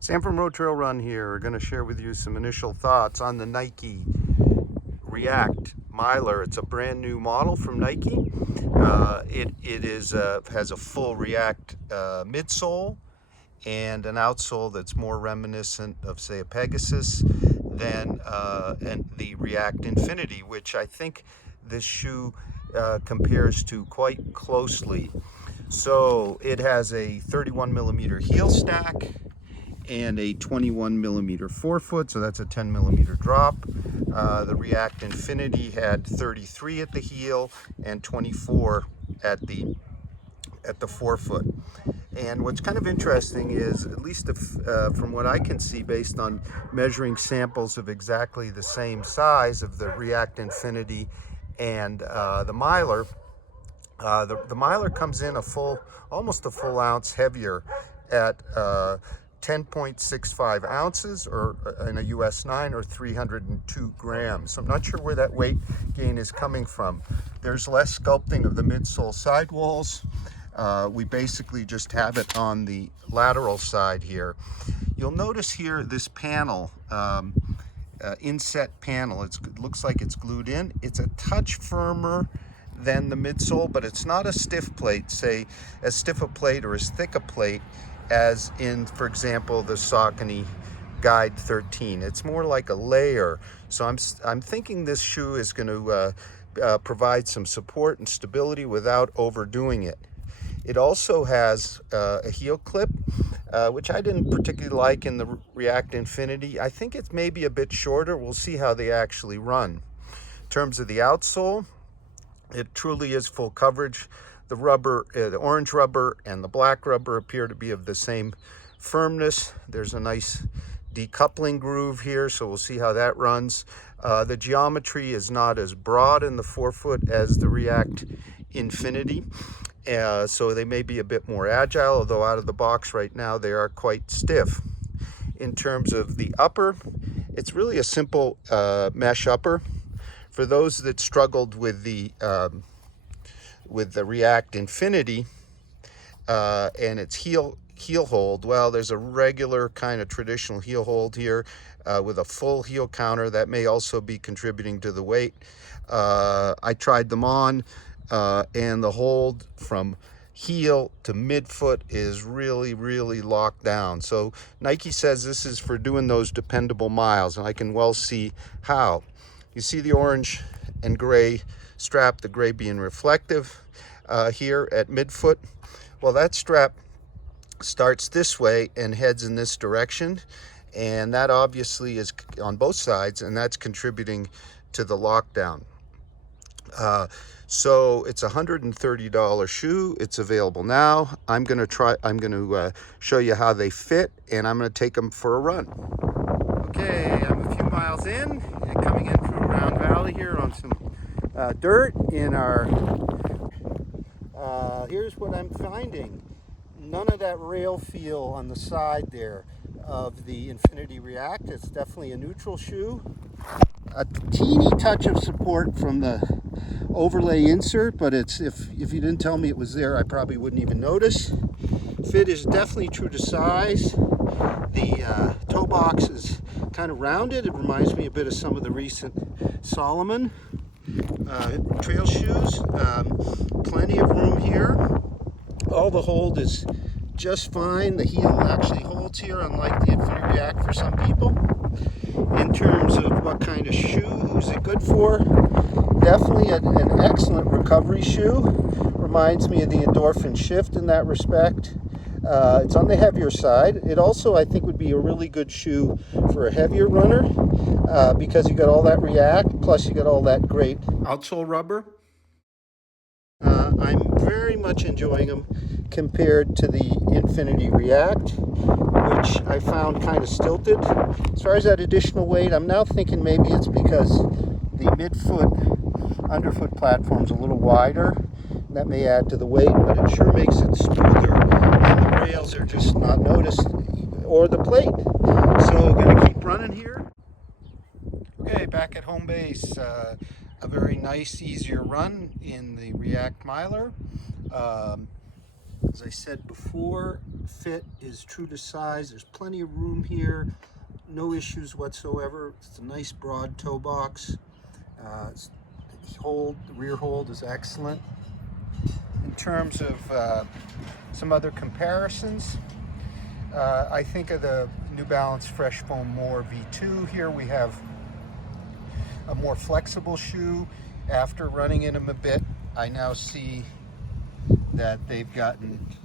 Sam from Road Trail Run here. We're going to share with you some initial thoughts on the Nike React Miler. It's a brand new model from Nike. It has a full React midsole and an outsole that's more reminiscent of, say, a Pegasus than and the React Infinity, which I think this shoe compares to quite closely. So it has a 31 millimeter heel stack and a 21 millimeter forefoot, so that's a 10 millimeter drop. The React Infinity had 33 at the heel and 24 at the forefoot. And what's kind of interesting is, at least from what I can see based on measuring samples of exactly the same size of the React Infinity and the Miler, the Miler comes in almost a full ounce heavier at 10.65 ounces, or in a US 9, or 302 grams. So I'm not sure where that weight gain is coming from. There's less sculpting of the midsole sidewalls. We basically just have it on the lateral side here. You'll notice here this panel, inset panel, it looks like it's glued in. It's a touch firmer than the midsole, but it's not a stiff plate, say as stiff a plate or as thick a plate as in, for example, the Saucony Guide 13. It's more like a layer. So I'm thinking this shoe is going to provide some support and stability without overdoing it. It also has a heel clip, which I didn't particularly like in the React Infinity. I think it's maybe a bit shorter. We'll see how they actually run. In terms of the outsole, it truly is full coverage. The rubber, the orange rubber and the black rubber appear to be of the same firmness. There's a nice decoupling groove here, so we'll see how that runs. The geometry is not as broad in the forefoot as the React Infinity, so they may be a bit more agile, although out of the box right now they are quite stiff. In terms of the upper, it's really a simple mesh upper. For those that struggled with the React Infinity and its heel hold, well, there's a regular kind of traditional heel hold here with a full heel counter. That may also be contributing to the weight. I tried them on, and the hold from heel to midfoot is really locked down. So Nike says this is for doing those dependable miles, and I can well see how. You see the orange and gray strap, the gray being reflective here at midfoot. Well, that strap starts this way and heads in this direction, and that obviously is on both sides, and that's contributing to the lockdown. So it's a $130 shoe. It's available now. I'm going to show you how they fit, and I'm going to take them for a run. Okay, I'm a few miles in, and coming in through Round Valley here on some dirt in our, here's what I'm finding. None of that rail feel on the side there of the Infinity React. It's definitely a neutral shoe. A teeny touch of support from the overlay insert, but it's if you didn't tell me it was there, I probably wouldn't even notice. Fit is definitely true to size. The toe box is kind of rounded. It reminds me a bit of some of the recent Salomon trail shoes. Plenty of room here. All the hold is just fine. The heel actually holds here, unlike the Infinity React for some people. In terms of what kind of shoe is it good for, definitely an excellent recovery shoe. Reminds me of the Endorphin Shift in that respect. It's on the heavier side. It also, I think, would be a really good shoe for a heavier runner because you got all that React, plus you got all that great outsole rubber. I'm very much enjoying them compared to the Infinity React, which I found kind of stilted. As far as that additional weight, I'm now thinking maybe it's because the midfoot, underfoot platform's a little wider. That may add to the weight, but it sure makes it smoother, and the rails are just not noticed, or the plate. So we're going to keep running here. Okay, back at home base. A very nice, easier run in the React Miler. As I said before, fit is true to size. There's plenty of room here. No issues whatsoever. It's a nice broad toe box. The rear hold is excellent. In terms of some other comparisons, I think of the New Balance Fresh Foam More V2. Here we have a more flexible shoe. After running in them a bit, I now see that they've gotten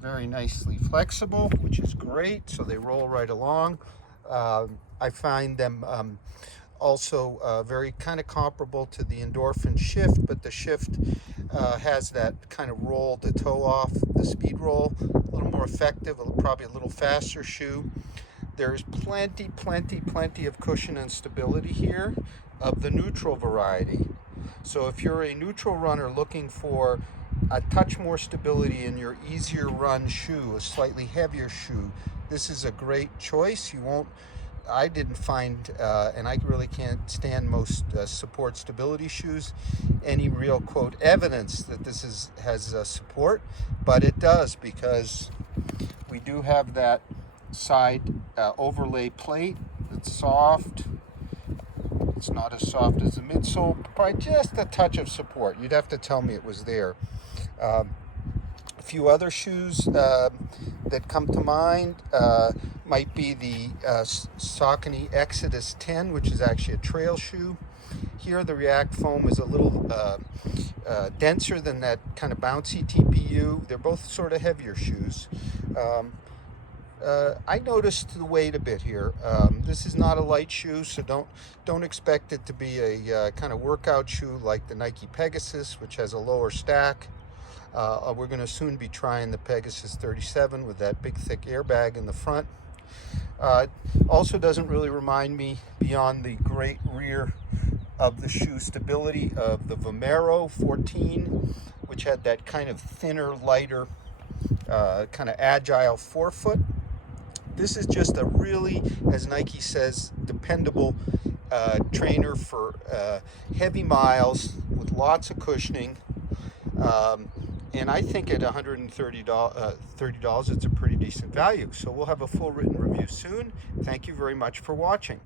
very nicely flexible, which is great. So they roll right along. I find them also very kind of comparable to the Endorphin Shift, but the Shift has that kind of roll the toe off, the speed roll, a little more effective, probably a little faster shoe. There's plenty of cushion and stability here of the neutral variety. So if you're a neutral runner looking for a touch more stability in your easier run shoe, a slightly heavier shoe, this is a great choice. I didn't find, and I really can't stand most support stability shoes, any real quote evidence that this has support, but it does, because we do have that side overlay plate. It's soft. It's not as soft as the midsole, probably just a touch of support. You'd have to tell me it was there. A few other shoes that come to mind might be the Saucony Exodus 10, which is actually a trail shoe. Here the React foam is a little denser than that kind of bouncy TPU. They're both sort of heavier shoes. I noticed the weight a bit here. This is not a light shoe, so don't expect it to be a kind of workout shoe like the Nike Pegasus, which has a lower stack. We're going to soon be trying the Pegasus 37 with that big thick airbag in the front. Also doesn't really remind me, beyond the great rear of the shoe stability, of the Vomero 14, which had that kind of thinner, lighter, kind of agile forefoot. This is just a really, as Nike says, dependable trainer for heavy miles with lots of cushioning. And I think at $130, it's a pretty decent value. So we'll have a full written review soon. Thank you very much for watching.